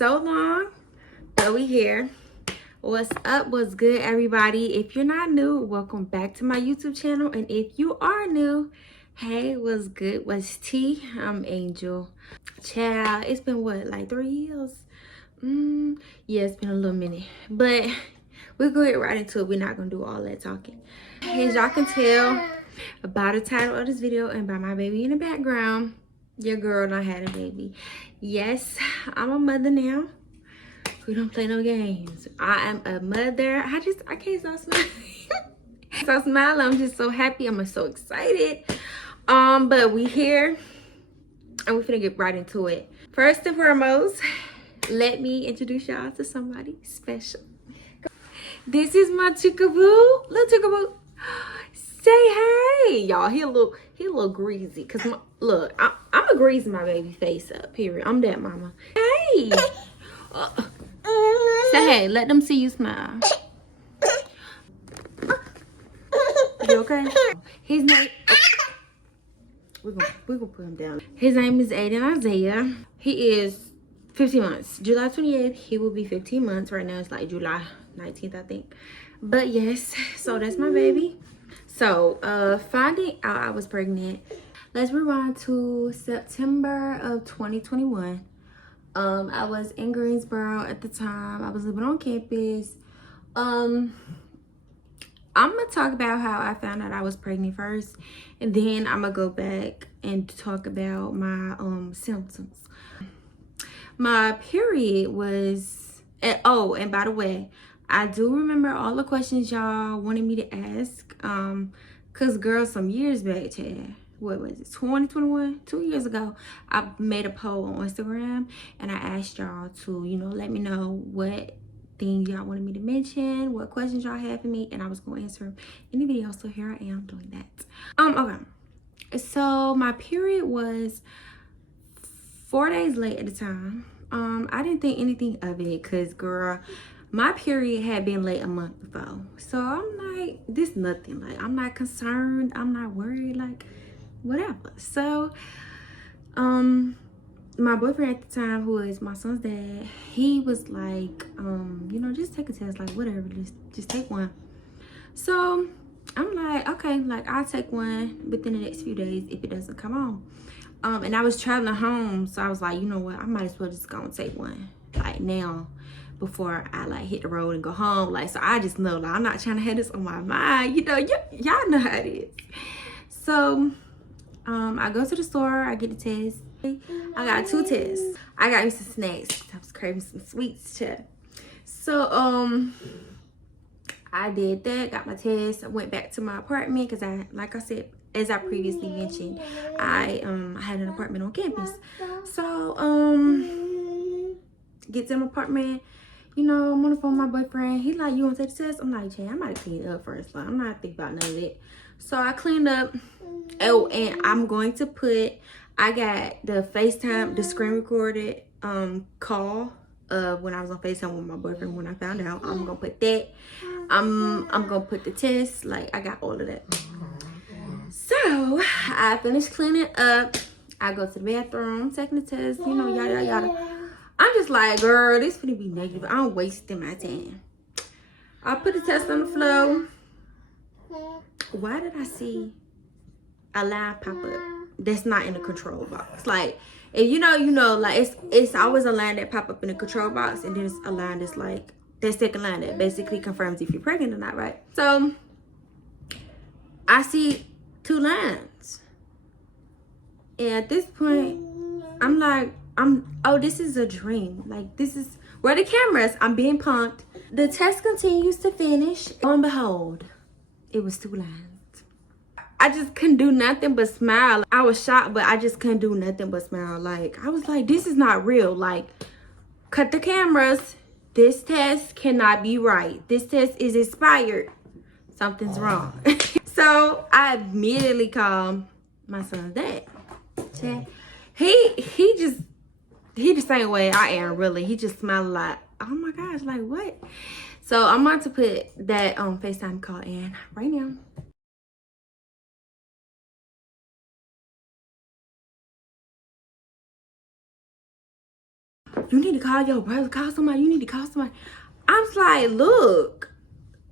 so long, but we here. What's up? What's good, everybody? If you're not new, welcome back to my YouTube channel. And if you are new, hey, what's good? What's tea? I'm Angel. Child, it's been what, like 3 years? Yeah, it's been a little minute. But we're going to get right into it. We're not going to do all that talking. As y'all can tell by the title of this video and by my baby in the background, your girl done had a baby. Yes, I'm a mother now. We don't play no games. I am a mother. I can't stop smiling. Stop smiling. I'm just so happy. I'm so excited. But we here and we're finna get right into it. First and foremost, let me introduce y'all to somebody special. This is my chickaboo. Little chickaboo. Say hey, y'all. He a little greasy. Cause look, I'ma grease my baby face up. Period. I'm that mama. Hey. Say hey. Let them see you smile. You okay? His name. We're gonna put him down. His name is Aiden Isaiah. He is 15 months. July 28th, he will be 15 months. Right now it's like July 19th, I think. But yes, so that's my baby. So finding out I was pregnant, let's rewind to September of 2021. I was in Greensboro at the time. I was living on campus. I'm gonna talk about how I found out I was pregnant first, and then I'm gonna go back and talk about my symptoms. My period was and by the way, I do remember all the questions y'all wanted me to ask. Cause girl, some years back, Chad, what was it, 2021, 2 years ago, I made a poll on Instagram and I asked y'all to, let me know what things y'all wanted me to mention, what questions y'all had for me, and I was gonna answer them in the video. So here I am doing that. Okay, so my period was 4 days late at the time. I didn't think anything of it because girl, my period had been late a month before. So I'm like, this nothing. Like, I'm not concerned. I'm not worried. Like, whatever. So, my boyfriend at the time, who is my son's dad, he was like, just take a test. Like, whatever. Just take one. So, I'm like, okay. Like, I'll take one within the next few days if it doesn't come on. And I was traveling home, so I was like, you know what, I might as well just go and take one, like, now, before I, like, hit the road and go home. Like, so I just know, like, I'm not trying to have this on my mind, y'all know how it is. So, I go to the store, I get the test. I got 2 tests. I got me some snacks. I was craving some sweets, too. So, I did that, got my test. I went back to my apartment, because like I said, as I previously mentioned, I had an apartment on campus. So get to my apartment, I'm on the phone with my boyfriend. He like, you want to take the test? I'm like, Jay, I might clean up first. Like, I'm not thinking about none of it. So I cleaned up. Oh, and I'm going to I got the FaceTime, the screen recorded call when I was on FaceTime with my boyfriend when I found out. I'm gonna put that. I'm gonna put the test. Like, I got all of that. So I finished cleaning up. I go to the bathroom, taking the test, yada yada. I'm just like, girl, this finna be negative. I'm wasting my time. I put the test on the floor. Why did I see a line pop up that's not in the control box? Like, if you know, like, it's always a line that pop up in the control box, and then it's a line that's like that second line that basically confirms if you're pregnant or not, right? So I see 2 lines, and at this point I'm like, this is a dream. Like, this is where the cameras. I'm being punked. The test continues to finish. Lo and behold, it was 2 lines. I just couldn't do nothing but smile. I was shocked, but I just couldn't do nothing but smile. Like, I was like, this is not real. Like, cut the cameras. This test cannot be right. This test is expired. Something's wrong. So I immediately called my son's dad. He just the same way I am, really. He just smiled like, oh my gosh, like what? So I'm about to put that FaceTime call in right now. you need to call your brother, call somebody, you need to call somebody. I was like, look,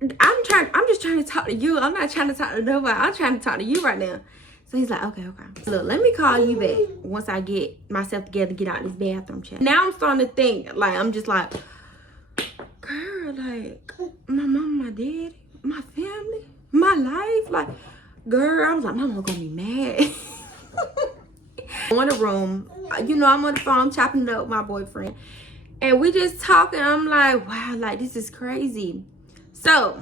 I'm just trying to talk to you. I'm not trying to talk to nobody. I'm trying to talk to you right now. So he's like, okay. Look, let me call you back once I get myself together, get out of this bathroom chat. Now I'm starting to think, like, I'm just like, girl, like, my mom, my daddy, my family, my life, like, girl, I was like, my mom gonna be mad. I'm in the room, you know, I'm on the phone chopping it up with my boyfriend, and we just talking. I'm like, wow, like, this is crazy. So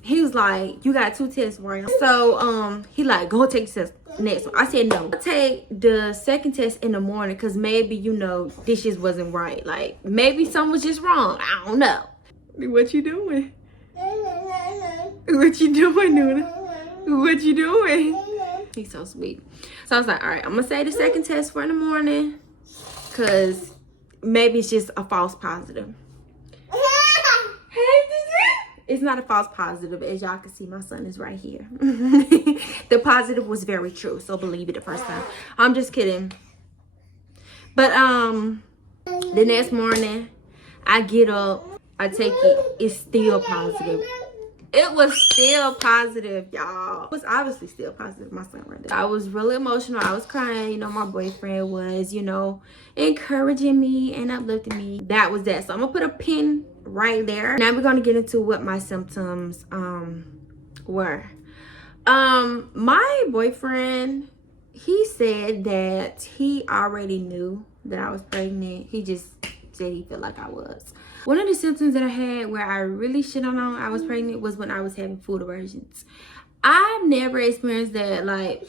he was like, you got 2 tests, right? So he like, go take the test next one. I said no. I'll take the second test in the morning, because maybe, you know, this just wasn't right. Like, maybe something was just wrong. I don't know. What you doing? What you doing, Nuna? What you doing? He's so sweet. So I was like, all right, I'm gonna say the second test for in the morning, because maybe it's just a false positive. It's not a false positive. As y'all can see, my son is right here. The positive was very true, so believe it the first time. I'm just kidding. But the next morning, I get up, I take it, it's still positive. It was still positive, y'all. It was obviously still positive, my son right there. I was really emotional. I was crying. You know, my boyfriend was, you know, encouraging me and uplifting me. That was that. So I'm gonna put a pin right there. Now we're gonna get into what my symptoms were. My boyfriend, he said that he already knew that I was pregnant. He just said he felt like I was. One of the symptoms that I had where I really should have known I was pregnant was when I was having food aversions. I've never experienced that. Like,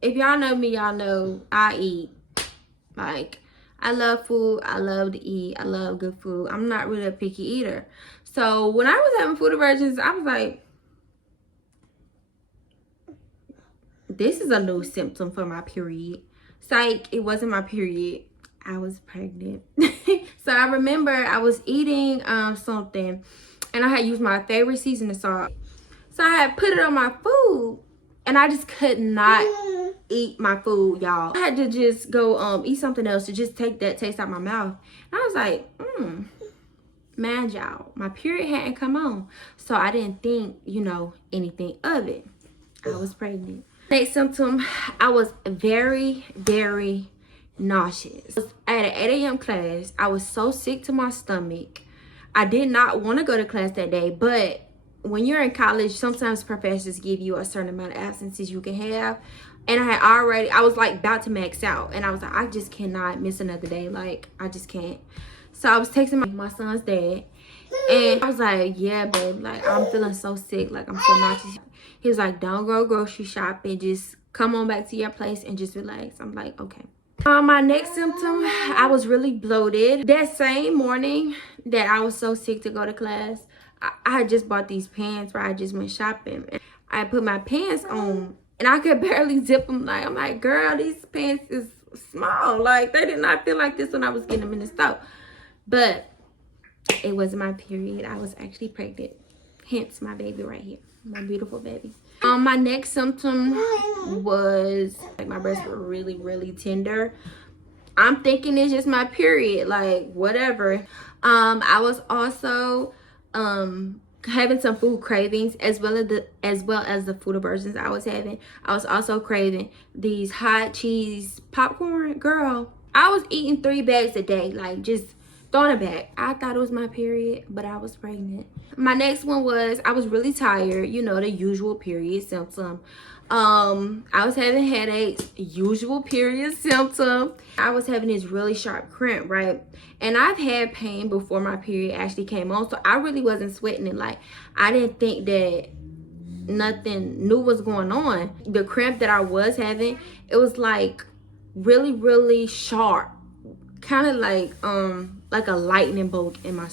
if y'all know me, y'all know I eat. Like, I love food. I love to eat. I love good food. I'm not really a picky eater. So when I was having food aversions, I was like, this is a new symptom for my period. Psych, it wasn't my period. I was pregnant. So I remember I was eating something, and I had used my favorite seasoning salt. So I had put it on my food, and I just could not eat my food, y'all. I had to just go eat something else to just take that taste out my mouth. And I was like, man, y'all, my period hadn't come on. So I didn't think, you know, anything of it. I was pregnant. Next symptom, I was very, very nauseous. I had an 8 a.m. class. I was so sick to my stomach. I did not want to go to class that day, but when you're in college, sometimes professors give you a certain amount of absences you can have. And I was like about to max out, and I was like, I just cannot miss another day. Like, I just can't. So I was texting my son's dad, and I was like, yeah, babe, like, I'm feeling so sick, like, I'm so nauseous. He was like, don't go grocery shopping, just come on back to your place and just relax. I'm like, okay. My next symptom, I was really bloated. That same morning that I was so sick to go to class, I had just bought these pants where I just went shopping. I put my pants on, and I could barely zip them. Like, I'm like, girl, these pants is small. Like, they did not feel like this when I was getting them in the store. But it wasn't my period. I was actually pregnant. Hence my baby right here, my beautiful baby. My next symptom was like my breasts were really, really tender. I'm thinking it's just my period, like whatever. I was also having some food cravings, as well as the food aversions I was having. I was also craving these hot cheese popcorn. Girl, I was eating 3 bags a day, like just throwing it back. I thought it was my period, but I was pregnant. My next one was I was really tired, you know, the usual period symptom. I was having headaches, usual period symptom. I was having this really sharp cramp, right? And I've had pain before my period actually came on, so I really wasn't sweating it. Like, I didn't think that nothing new was going on. The cramp that I was having, it was like really, really sharp, kind of like a lightning bolt in my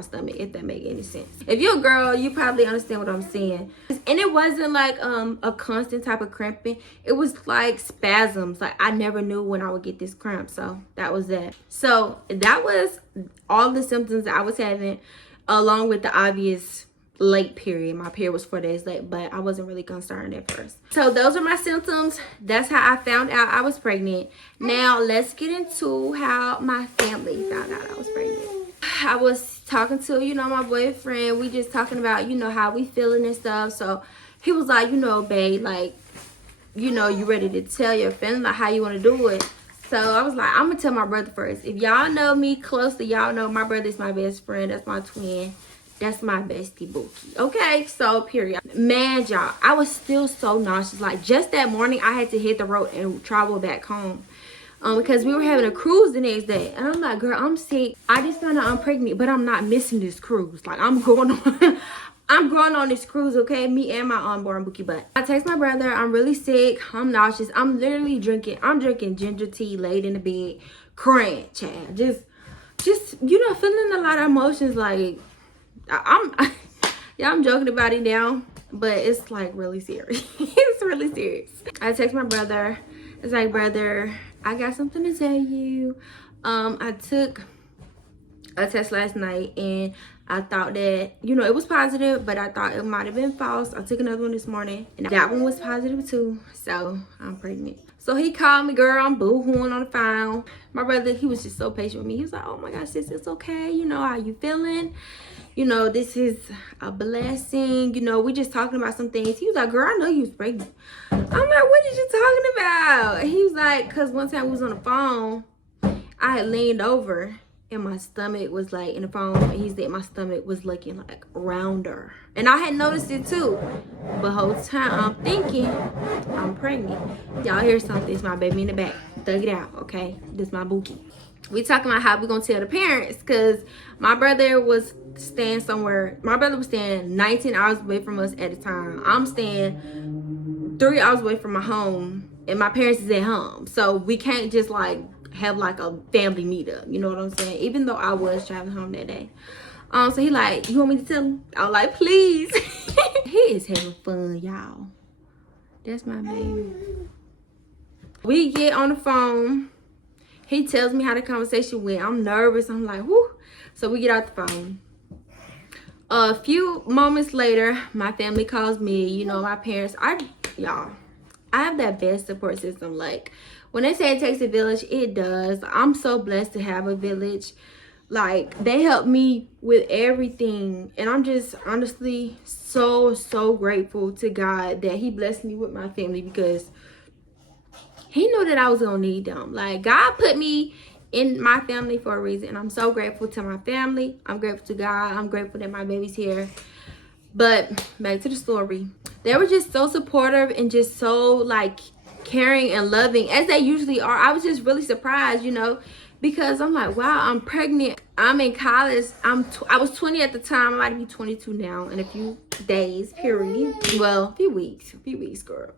stomach, if that make any sense. If you're a girl, you probably understand what I'm saying. And it wasn't like a constant type of cramping. It was like spasms. Like, I never knew when I would get this cramp. So that was that. So that was all the symptoms that I was having, along with the obvious late period. My period was 4 days late, but I wasn't really concerned at first. So those are my symptoms. That's how I found out I was pregnant. Now let's get into how my family found out I was pregnant. I was talking to, you know, my boyfriend. We just talking about, you know, how we feeling and stuff. So he was like, you know, babe, like, you know, you ready to tell your family like how you want to do it. So I was like, I'm gonna tell my brother first. If y'all know me closely, y'all know my brother is my best friend. That's my twin. That's my bestie Bookie. Okay, so period. Man, y'all, I was still so nauseous. Like just that morning, I had to hit the road and travel back home. Because we were having a cruise the next day. And I'm like, girl, I'm sick. I just found out I'm pregnant, but I'm not missing this cruise. Like I'm going on I'm going on this cruise, okay? Me and my unborn Bookie butt. I text my brother, I'm really sick. I'm nauseous. I'm literally drinking ginger tea, laid in the bed, crying, child. Just you know, feeling a lot of emotions. Like yeah, I'm joking about it now, but it's like really serious. It's really serious. I text my brother. It's like, brother, I got something to tell you. I took a test last night and I thought that, you know, it was positive, but I thought it might have been false. I took another one this morning and that one was positive too. So I'm pregnant. So he called me, girl, I'm boo-hooing on the phone. My brother, he was just so patient with me. He was like, oh my gosh, sis, it's okay. You know, how you feeling? You know, this is a blessing. You know, we just talking about some things. He was like, girl, I know you was pregnant. I'm like, what are you talking about? He was like, because one time we was on the phone, I had leaned over and my stomach was like in the phone. And he said my stomach was looking like rounder. And I had noticed it too. But whole time I'm thinking I'm pregnant. Y'all hear something. It's my baby in the back. Thug it out, okay? This my Bookie. We talking about how we gonna tell the parents, because my brother was staying somewhere. My brother was staying 19 hours away from us at the time. I'm staying 3 hours away from my home, and my parents is at home. So we can't just like have like a family meetup. You know what I'm saying? Even though I was traveling home that day. So he like, you want me to tell him? I was like, please. He is having fun, y'all. That's my baby. We get on the phone. He tells me how the conversation went. I'm nervous. I'm like, whoo. So we get out the phone. A few moments later, my family calls me. You know, my parents. Y'all, I have that best support system. Like, when they say it takes a village, it does. I'm so blessed to have a village. Like, they help me with everything. And I'm just honestly so grateful to God that he blessed me with my family, because he knew that I was gonna need them. Like, God put me in my family for a reason, and I'm so grateful to my family. I'm grateful to God. I'm grateful that my baby's here. But back to the story. They were just so supportive and just so like caring and loving, as they usually are. I was just really surprised, you know, because I'm like, wow, I'm pregnant. I'm in college. I was 20 at the time. I'm about to be 22 now in a few days, period. Well, a few weeks, girl.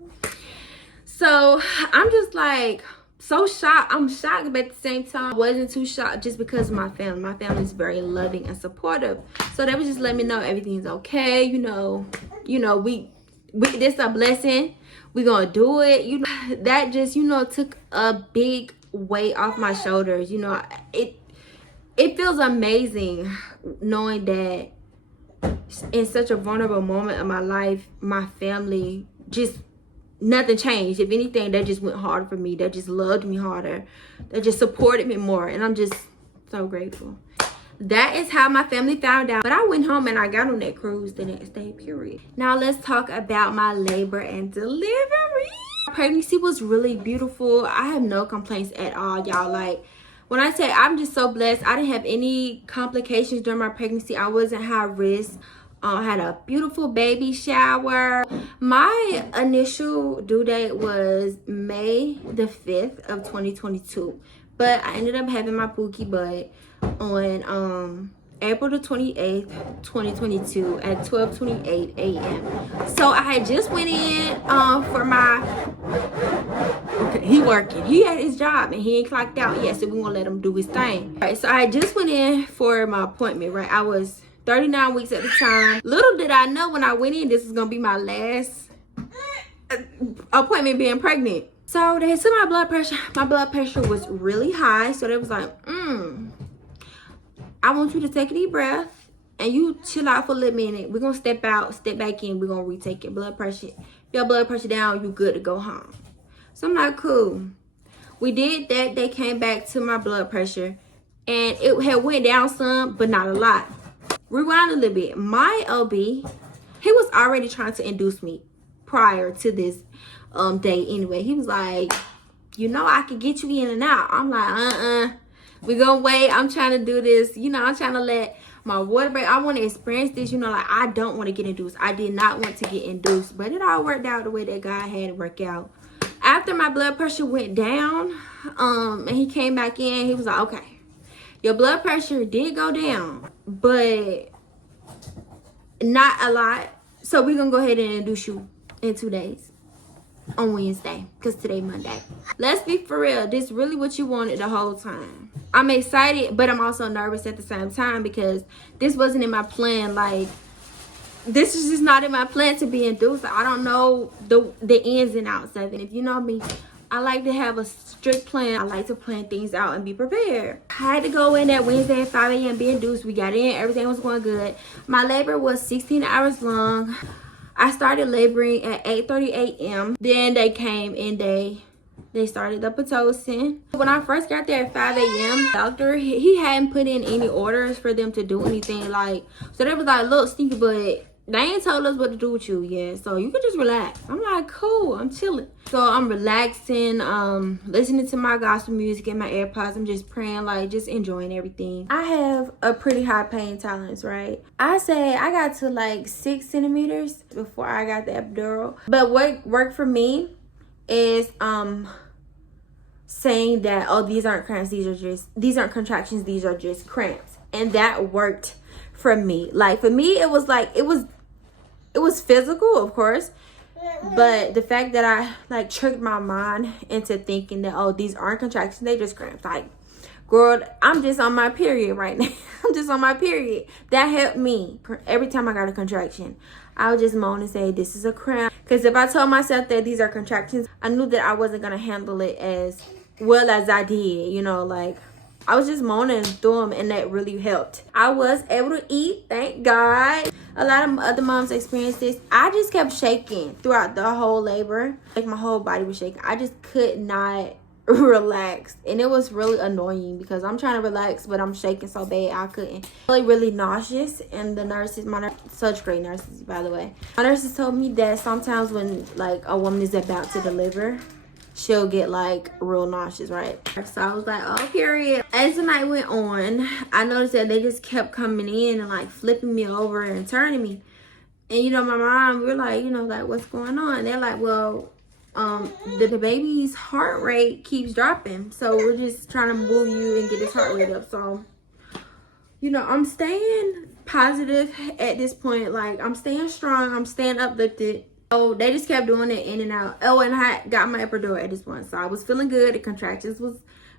So I'm just like so shocked. I'm shocked, but at the same time I wasn't too shocked, just because of my family. My family is very loving and supportive. So they would just let me know everything's okay. You know, we this a blessing. We gonna do it. You know, that just, you know, took a big weight off my shoulders. You know, it feels amazing knowing that in such a vulnerable moment of my life, my family just, nothing changed. If anything, they just went harder for me. They just loved me harder. They just supported me more. And I'm just so grateful. That is how my family found out. But I went home and I got on that cruise the next day, period. Now let's talk about my labor and delivery. My pregnancy was really beautiful. I have no complaints at all, y'all. Like, when I say I'm just so blessed, I didn't have any complications during my pregnancy. I wasn't high risk. I had a beautiful baby shower. My initial due date was May the 5th of 2022. But I ended up having my Bookie butt on April the 28th, 2022 at 12:28 a.m. So I had just went in for my, okay, he working. He had his job and he ain't clocked out yet, so we gonna let him do his thing. All right, so I had just went in for my appointment, right? I was 39 weeks at the time. Little did I know when I went in, this was gonna be my last appointment being pregnant. So they took my blood pressure. My blood pressure was really high. So they was like, I want you to take a deep breath and you chill out for a little minute. We're gonna step out, step back in. We're gonna retake your blood pressure. If your blood pressure down, you good to go home. So I'm like, cool. We did that. They came back to my blood pressure, and it had went down some, but not a lot. Rewind a little bit. My OB, he was already trying to induce me prior to this day anyway. He was like, you know, I could get you in and out. I'm like, we gonna wait. I'm trying to do this. You know, I'm trying to let my water break. I want to experience this. You know, like, I don't want to get induced. I did not want to get induced, but it all worked out the way that God had it work out. After my blood pressure went down, and he came back in, he was like, okay, your blood pressure did go down, but not a lot. So we're gonna go ahead and induce you in 2 days on Wednesday, because today Monday. Let's be for real. This really what you wanted the whole time. I'm excited, but I'm also nervous at the same time, because this wasn't in my plan. Like, this is just not in my plan to be induced. I don't know the ins and outs of it. If you know me, I like to have a strict plan. I like to plan things out and be prepared. I had to go in that Wednesday at 5 a.m. be induced. We got in. Everything was going good. My labor was 16 hours long. I started laboring at 8:30 a.m. Then they came and they started the Pitocin. When I first got there at 5 a.m., doctor, he hadn't put in any orders for them to do anything. Like, so they was like, look, Stinky, but they ain't told us what to do with you yet, so you can just relax. I'm like, cool, I'm chilling. So I'm relaxing, listening to my gospel music in my AirPods. I'm just praying, like, just enjoying everything. I have a pretty high pain tolerance, right? I say I got to like 6 centimeters before I got the epidural. But what worked for me is saying that, oh, these aren't cramps, these aren't contractions, these are just cramps. And that worked for me. Like, for me, it was like, it was physical, of course, but the fact that I like tricked my mind into thinking that, oh, these aren't contractions, they just cramps. Like, girl, I'm just on my period right now. I'm just on my period. That helped me. Every time I got a contraction, I would just moan and say, this is a cramp. Because if I told myself that these are contractions, I knew that I wasn't going to handle it as well as I did. You know, like, I was just moaning through them, and that really helped. I was able to eat, thank God. A lot of other moms experienced this. I just kept shaking throughout the whole labor. Like, my whole body was shaking. I just could not relax, and it was really annoying because I'm trying to relax, but I'm shaking so bad I couldn't. Really nauseous, and the nurses, such great nurses, by the way. My nurses told me that sometimes when like a woman is about to deliver, she'll get like real nauseous, right? So I was like, oh, period. As the night went on, I noticed that they just kept coming in and like flipping me over and turning me. And you know, my mom, we're like, you know, like, what's going on? They're like, well, the baby's heart rate keeps dropping, so we're just trying to move you and get his heart rate up. So, you know, I'm staying positive at this point. Like, I'm staying strong, I'm staying uplifted. Oh, they just kept doing it in and out. Oh, and I got my epidural at this point, so I was feeling good. The contractions was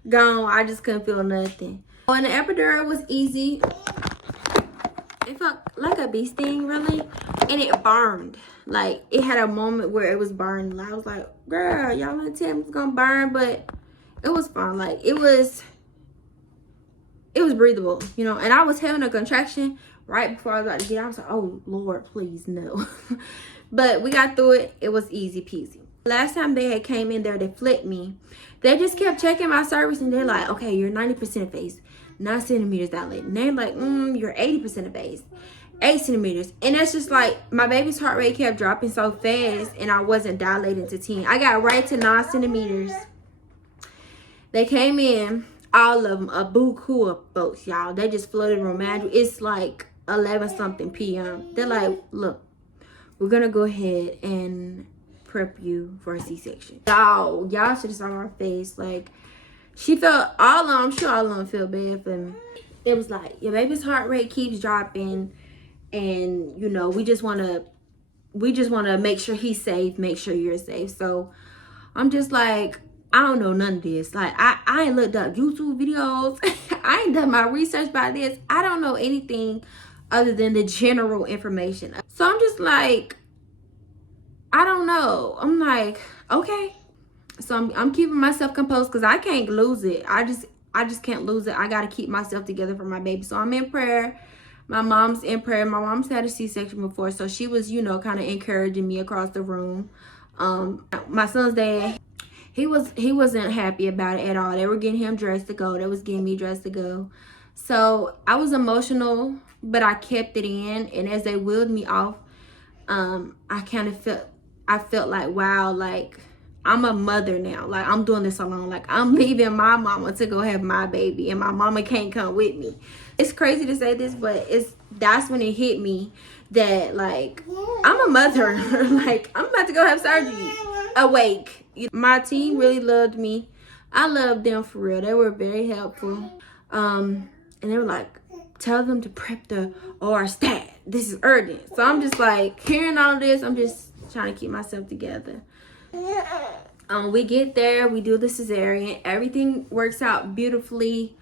gone. I just couldn't feel nothing. Oh, and the epidural was easy. It felt like a bee sting, really, and it burned. Like, it had a moment where it was burning. I was like, girl, y'all gonna tell me it's gonna burn, but it was fine. Like, it was breathable, you know. And I was having a contraction right before I was about to get out. I was like, oh Lord, please no. But we got through it. It was easy peasy. Last time they had came in there, they flipped me. They just kept checking my cervix, and they're like, okay, you're 90% of phase, 9 centimeters dilated. And they're like, you're 80% of phase, 8 centimeters. And that's just like, my baby's heart rate kept dropping so fast, and I wasn't dilating to 10. I got right to 9 centimeters. They came in, all of them, a buku of folks, y'all. They just flooded the room. It's like 11 something p.m. They're like, look, we're gonna go ahead and prep you for a C-section. Y'all should have saw my face. Like, she felt, all of them feel bad for me. It was like, your baby's heart rate keeps dropping, and you know, we just wanna make sure he's safe, make sure you're safe. So I'm just like, I don't know none of this. Like, I ain't looked up YouTube videos. I ain't done my research about this. I don't know anything other than the general information. So I'm just like, I don't know. I'm like, okay. So I'm keeping myself composed because I can't lose it. I just can't lose it. I got to keep myself together for my baby. So I'm in prayer. My mom's in prayer. My mom's had a C-section before, so she was, you know, kind of encouraging me across the room. My son's dad, he wasn't happy about it at all. They were getting him dressed to go. They was getting me dressed to go. So I was emotional, but I kept it in. And as they wheeled me off, I felt like, wow, like I'm a mother now. Like I'm doing this alone. Like I'm leaving my mama to go have my baby, and my mama can't come with me. It's crazy to say this, but that's when it hit me that like I'm a mother. Like I'm about to go have surgery. Awake. My team really loved me. I loved them for real. They were very helpful. And they were like, tell them to prep the OR stat. This is urgent. So I'm just like hearing all this. I'm just trying to keep myself together. We get there. We do the cesarean. Everything works out beautifully.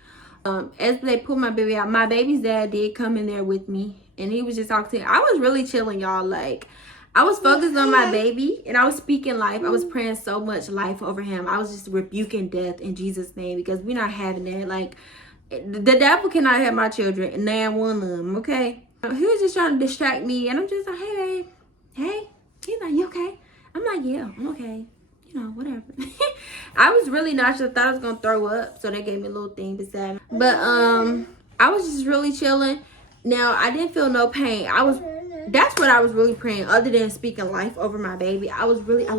As they pull my baby out, my baby's dad did come in there with me, and he was just talking to me. I was really chilling, y'all. Like I was focused on my baby, and I was speaking life. I was praying so much life over him. I was just rebuking death in Jesus' name, because we're not having that. Like the devil cannot have my children, and now one of them. Okay, he was just trying to distract me, and I'm just like, hey babe, hey. He's like, you okay? I'm like, yeah, I'm okay. You know, whatever. I was really nauseous. I thought I was gonna throw up, so they gave me a little thing beside me. But I was just really chilling. Now I didn't feel no pain. That's what I was really praying, other than speaking life over my baby. I'm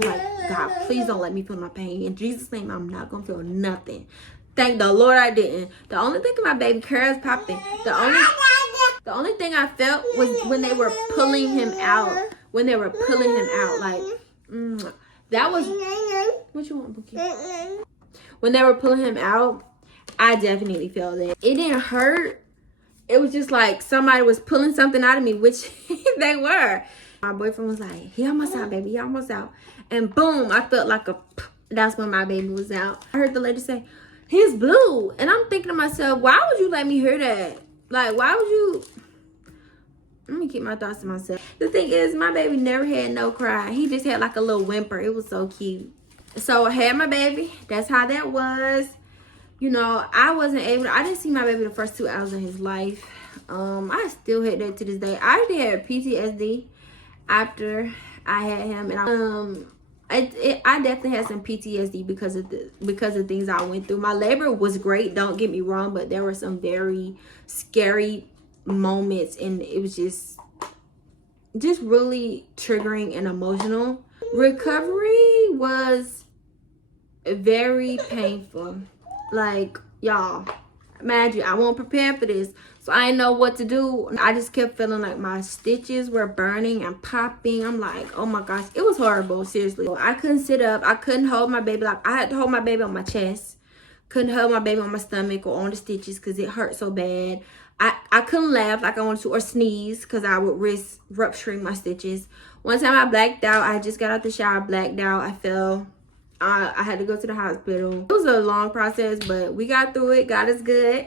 like, God, please don't let me feel my pain. In Jesus' name, I'm not gonna feel nothing. Thank the Lord I didn't. The only thing my baby curls popping. The only thing I felt was when they were pulling him out. When they were pulling him out, like that was what you want, Bookie? When they were pulling him out, I definitely felt it. It didn't hurt. It was just like somebody was pulling something out of me, which they were. My boyfriend was like, he almost out, baby, he almost out. And boom, I felt like that's when my baby was out. I heard the lady say, he's blue. And I'm thinking to myself, why would you let me hear that? Like, why would you? Let me keep my thoughts to myself. The thing is, my baby never had no cry. He just had like a little whimper. It was so cute. So I had my baby. That's how that was. You know, I didn't see my baby the first 2 hours of his life. I still had that to this day. I actually had PTSD after I had him. And I definitely had some PTSD because of things I went through. My labor was great, don't get me wrong, but there were some very scary moments, and it was just really triggering and emotional. Recovery was very painful. Like, y'all, imagine I wasn't prepared for this, so I didn't know what to do. I just kept feeling like my stitches were burning and popping. I'm like, oh my gosh, it was horrible. Seriously, I couldn't sit up. I couldn't hold my baby. Like I had to hold my baby on my chest. Couldn't hold my baby on my stomach or on the stitches because it hurt so bad. I couldn't laugh like I wanted to or sneeze because I would risk rupturing my stitches. One time I blacked out. I just got out the shower, blacked out. I fell. I had to go to the hospital. It was a long process, but we got through it. God is good.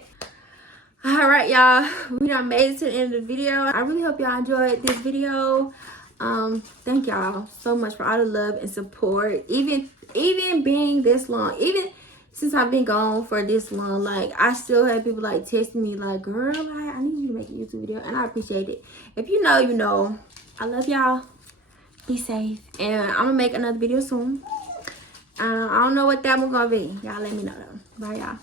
All right, y'all. We done made it to the end of the video. I really hope y'all enjoyed this video. Thank y'all so much for all the love and support. Even being this long, even since I've been gone for this long, like I still have people like texting me like, girl, I need you to make a YouTube video, and I appreciate it. If you know, you know. I love y'all. Be safe, and I'm gonna make another video soon. I don't know what that one's gonna be. Y'all let me know though. Bye, y'all.